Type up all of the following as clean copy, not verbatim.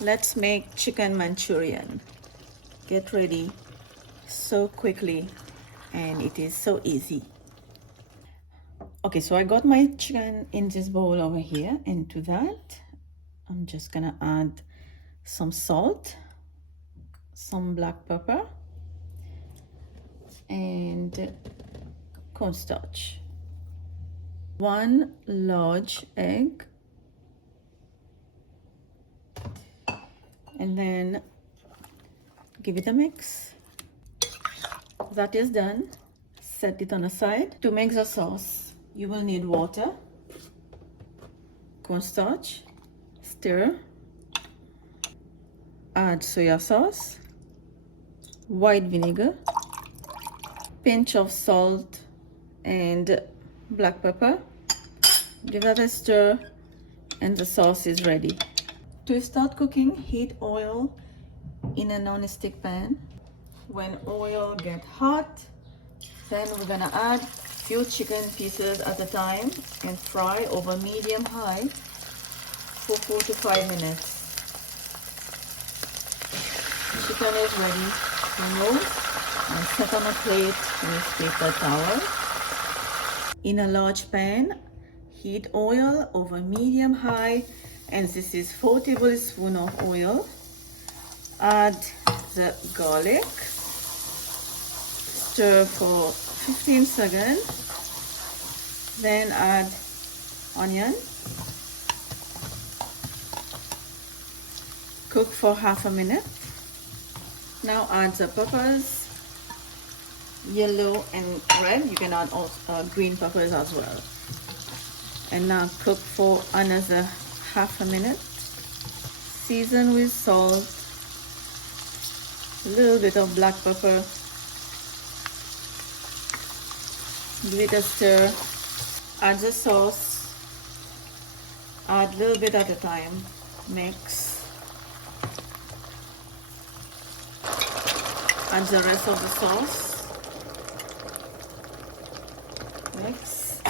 Let's make chicken Manchurian. Get ready so quickly, and it is so easy. Okay, so I got my chicken in this bowl over here, and to that I'm just gonna add some salt, some black pepper, and cornstarch, 1 large egg, and then give it a mix. That is done. Set it on the side. To make the sauce, you will need water, cornstarch, stir, add soya sauce, white vinegar, pinch of salt and black pepper. Give that a stir and the sauce is ready. To start cooking, heat oil in a non-stick pan. When oil gets hot, then we're gonna add few chicken pieces at a time and fry over medium-high for 4 to 5 minutes. Chicken is ready. Remove and set on a plate with paper towel. In a large pan, heat oil over medium-high, and this is 4 tablespoons of oil. Add the garlic. Stir for 15 seconds. Then add onion. Cook for half a minute. Now add the peppers, yellow and red. You can add also, green peppers as well. And now cook for another half a minute. Season with salt, a little bit of black pepper. Give it a stir. Add the sauce. Add a little bit at a time. Mix. Add the rest of the sauce. Mix.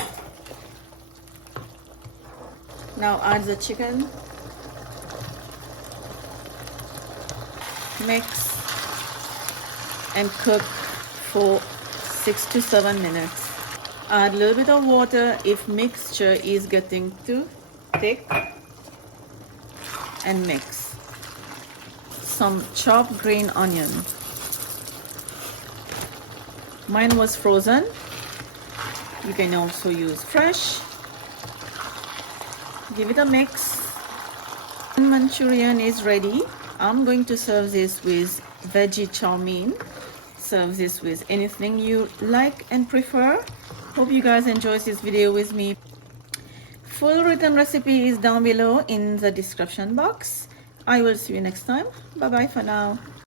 Now add the chicken. Mix and cook for 6 to 7 minutes. Add a little bit of water if mixture is getting too thick, and mix. Some chopped green onion. Mine was frozen. You can also use fresh. Give it a mix. Manchurian is ready. I'm going to serve this with veggie chow mein. Serve this with anything you like and prefer. Hope you guys enjoyed this video with me. Full written recipe is down below in the description box. I will see you next time. Bye bye for now.